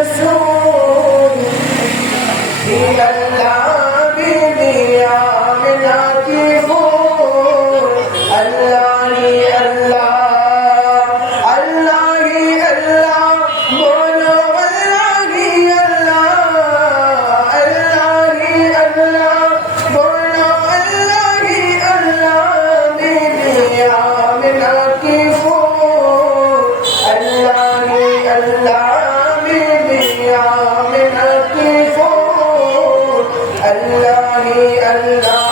رسول إلى الله بديار الله ألا